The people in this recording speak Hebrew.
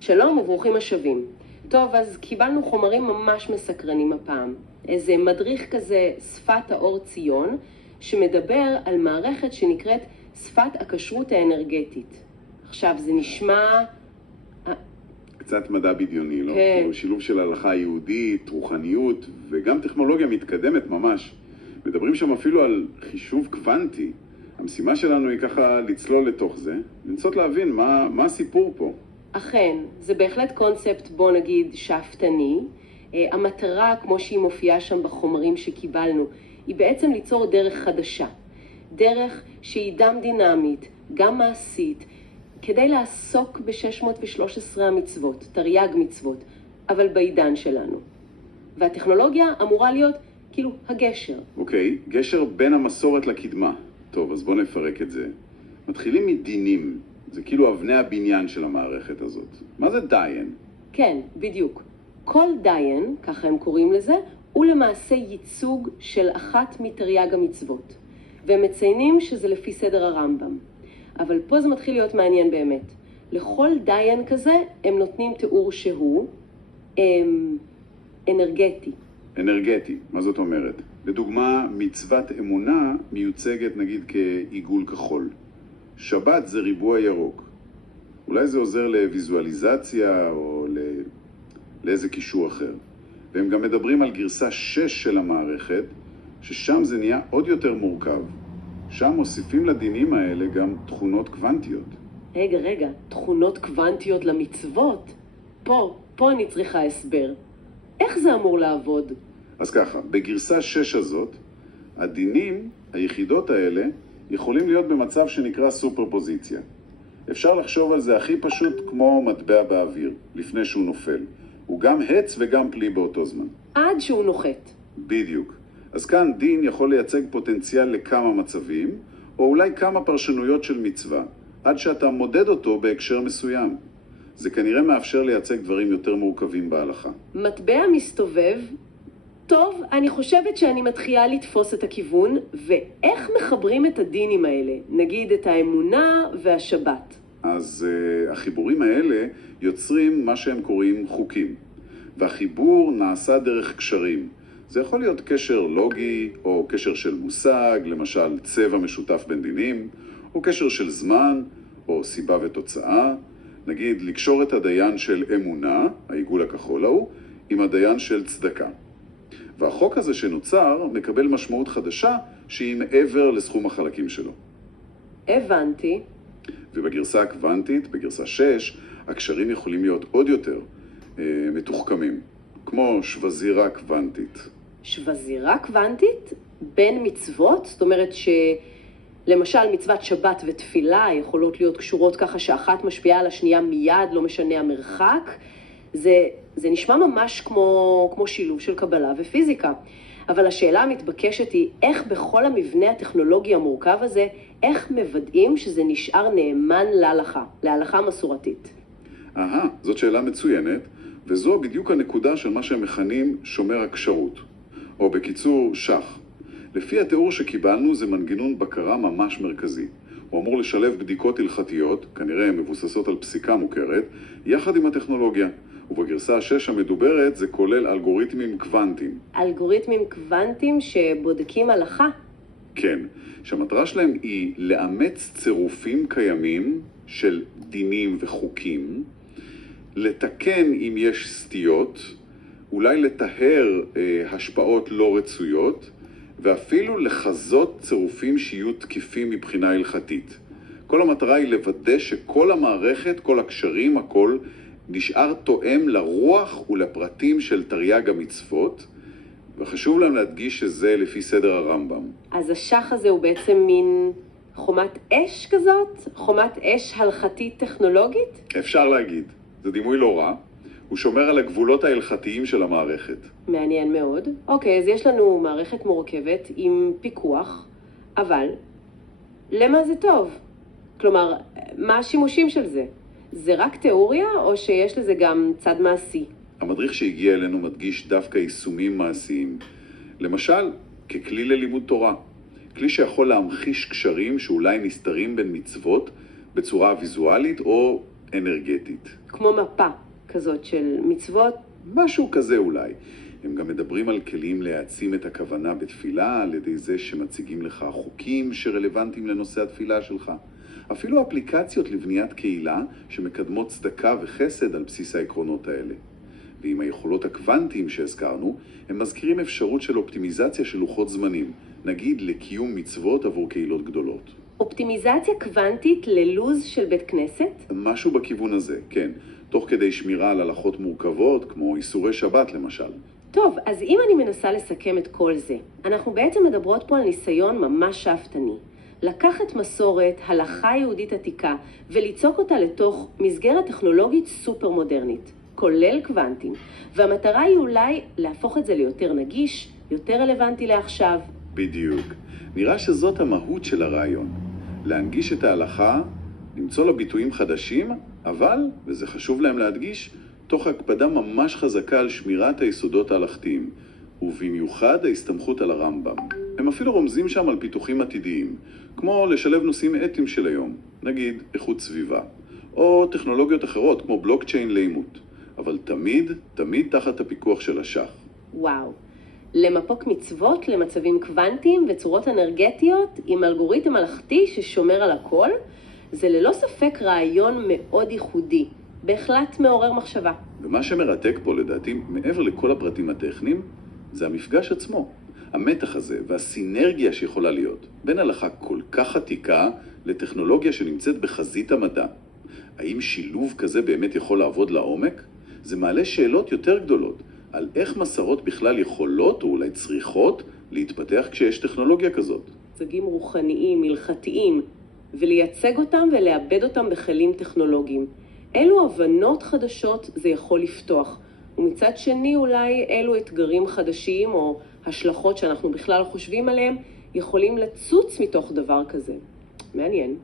שלום וברוכים השבים. טוב, אז קיבלנו חומרים ממש מסקרנים הפעם. איזה מדריך כזה, שפת האור ציון, שמדבר על מערכת שנקראת שפת הכשרות האנרגטית. עכשיו, זה נשמע... קצת מדע בדיוני, לא? כן. כאילו שילוב של הלכה יהודית, רוחניות, וגם טכנולוגיה מתקדמת ממש. מדברים שם אפילו על חישוב קוונטי. המשימה שלנו היא ככה לצלול לתוך זה, לנסות להבין מה הסיפור פה. אכן, זה בהחלט קונספט, בוא נגיד, שאפתני. המטרה, כמו שהיא מופיעה שם בחומרים שקיבלנו, היא בעצם ליצור דרך חדשה. דרך שהיא גם דינמית, גם מעשית, כדי לעסוק ב-613 המצוות, תרי"ג מצוות, אבל בעידן שלנו. והטכנולוגיה אמורה להיות כאילו הגשר. אוקיי, גשר בין המסורת לקדמה. טוב, אז בואו נפרק את זה. מתחילים מדינים. זה כאילו אבני הבניין של המערכת הזאת. מה זה דיין? כן, בדיוק. כל דיין, ככה הם קוראים לזה, הוא למעשה ייצוג של אחת מתרי"ג המצוות. והם מציינים שזה לפי סדר הרמב"ם. אבל פה זה מתחיל להיות מעניין באמת. לכל דיין כזה הם נותנים תיאור שהוא אנרגטי. אנרגטי, מה זאת אומרת? לדוגמה, מצוות אמונה מיוצגת נגיד כעיגול כחול. שבת זה ריבוע ירוק. אולי זה עוזר לויזואליזציה או לאיזה קישור אחר. והם גם מדברים על גרסה 6 של המערכת, ששם זה נהיה עוד יותר מורכב. שם מוסיפים לדינים האלה גם תכונות קוונטיות. רגע, תכונות קוונטיות למצוות? פה אני צריכה הסבר. איך זה אמור לעבוד? אז ככה, בגרסה 6 הזאת, הדינים, היחידות האלה, יכולים להיות במצב שנקרא סופרפוזיציה. אפשר לחשוב על זה הכי פשוט כמו מטבע באוויר, לפני שהוא נופל. הוא גם הצ וגם כלי באותו זמן. עד שהוא נוחת. בדיוק. אז כאן דין יכול לייצג פוטנציאל לכמה מצבים, או אולי כמה פרשנויות של מצווה, עד שאתה מודד אותו בהקשר מסוים. זה כנראה מאפשר לייצג דברים יותר מורכבים בהלכה. מטבע מסתובב. טוב, אני חושבת שאני מתחילה לתפוס את הכיוון, ואיך מחברים את הדינים האלה? נגיד את האמונה והשבת. אז החיבורים האלה יוצרים מה שהם קוראים חוקים. והחיבור נעשה דרך קשרים. זה יכול להיות קשר לוגי, או קשר של מושג, למשל צבע משותף בין דינים, או קשר של זמן, או סיבה ותוצאה. נגיד, לקשור את הדיין של אמונה, העיגול הכחול ההוא, עם הדיין של צדקה. והחוק הזה שנוצר מקבל משמעות חדשה שהיא מעבר לסכום החלקים שלו. הבנתי. ובגרסה הקוונטית, בגרסה 6, הקשרים יכולים להיות עוד יותר מתוחכמים, כמו שבזירה קוונטית. שבזירה קוונטית? בין מצוות? זאת אומרת שלמשל מצוות שבת ותפילה יכולות להיות קשורות ככה שאחת משפיעה על השנייה מיד, לא משנה המרחק. זה נשמע ממש כמו שילוב של קבלה ופיזיקה. אבל השאלה המתבקשת היא איך בכל המבנה הטכנולוגי המורכב הזה, איך מוודאים שזה נשאר נאמן להלכה מסורתית? זאת שאלה מצוינת, וזו בדיוק הנקודה של מה שהם מכנים שומר הקשרות, או בקיצור שח. לפי התיאור שקיבלנו זה מנגנון בקרה ממש מרכזי. הוא אמור לשלב בדיקות הלכתיות, כנראה מבוססות על פסיקה מוכרת, יחד עם הטכנולוגיה. ובגרסה 6 המדוברת זה כולל אלגוריתמים קוונטיים. אלגוריתמים קוונטיים שבודקים הלכה? כן, שהמטרה שלהם היא לאמץ צירופים קיימים של דינים וחוקים, לתקן אם יש סטיות, אולי לטהר השפעות לא רצויות, ואפילו לחזות צירופים שיהיו תקיפים מבחינה הלכתית. כל המטרה היא לוודא שכל המערכת, כל הקשרים, הכל נשאר תואם לרוח ולפרטים של תרי"ג המצוות, וחשוב להם להדגיש שזה לפי סדר הרמב"ם. אז השח הזה הוא בעצם מין חומת אש כזאת? חומת אש הלכתית טכנולוגית? אפשר להגיד. זה דימוי לא רע. הוא שומר על הגבולות ההלכתיים של המערכת. מעניין מאוד. אוקיי, אז יש לנו מערכת מורכבת עם פיקוח, אבל למה זה טוב? כלומר, מה השימושים של זה? זה רק תיאוריה או שיש לזה גם צד מעשי? המדריך שהגיע אלינו מדגיש דווקא יישומים מעשיים. למשל, ככלי ללימוד תורה. כלי שיכול להמחיש קשרים שאולי נסתרים בין מצוות בצורה ויזואלית או אנרגטית. כמו מפה כזאת של מצוות? משהו כזה אולי. הם גם מדברים על כלים להעצים את הכוונה בתפילה, על ידי זה שמציגים לך חוקים שרלוונטיים לנושא התפילה שלך. אפילו אפליקציות לבניית קהילה שמקדמות צדקה וחסד על בסיס העקרונות האלה. ועם היכולות הקוונטיים שהזכרנו, הם מזכירים אפשרות של אופטימיזציה של לוחות זמנים, נגיד לקיום מצוות עבור קהילות גדולות. אופטימיזציה קוונטית ללוז של בית כנסת? משהו בכיוון הזה, כן. תוך כדי שמירה על הלכות מורכבות, כמו איסורי שבת למשל. טוב, אז אם אני מנסה לסכם את כל זה, אנחנו בעצם מדברות פה על ניסיון ממש שאפתני. לקחת מסורת, הלכה יהודית עתיקה, וליצוק אותה לתוך מסגרת טכנולוגית סופר מודרנית, כולל קוונטים. והמטרה היא אולי להפוך את זה ליותר נגיש, יותר רלוונטי לעכשיו. בדיוק. נראה שזאת המהות של הרעיון. להנגיש את ההלכה, למצוא לה ביטויים חדשים, אבל, וזה חשוב להם להדגיש, תוך הקפדה ממש חזקה על שמירת היסודות ההלכתיים, ובמיוחד ההסתמכות על הרמב"ם. הם אפילו רומזים שם על פיתוחים עתידיים, כמו לשלב נושאים אתיים של היום, נגיד איכות סביבה, או טכנולוגיות אחרות כמו בלוקצ'יין לאימות, אבל תמיד תחת הפיקוח של השח. וואו. למפוק מצוות למצבים קוונטיים וצורות אנרגטיות עם אלגוריתם מלאכתי ששומר על הכל, זה ללא ספק רעיון מאוד ייחודי, בהחלט מעורר מחשבה. ומה שמרתק פה לדעתי, מעבר לכל הפרטים הטכניים, זה המפגש עצמו. המתח הזה והסינרגיה שיכולה להיות בין הלכה כל כך עתיקה לטכנולוגיה שנמצאת בחזית המדע. האם שילוב כזה באמת יכול לעבוד לעומק? זה מעלה שאלות יותר גדולות על איך מסורות בכלל יכולות או אולי צריכות להתפתח כשיש טכנולוגיה כזאת. מושגים רוחניים, הלכתיים, ולייצג אותם ולאבד אותם בכלים טכנולוגיים. אילו הבנות חדשות זה יכול לפתוח, ומצד שני אולי אילו אתגרים חדשים או השלכות שאנחנו בכלל חושבים עליהם יכולים לצוץ מתוך דבר כזה. מעניין.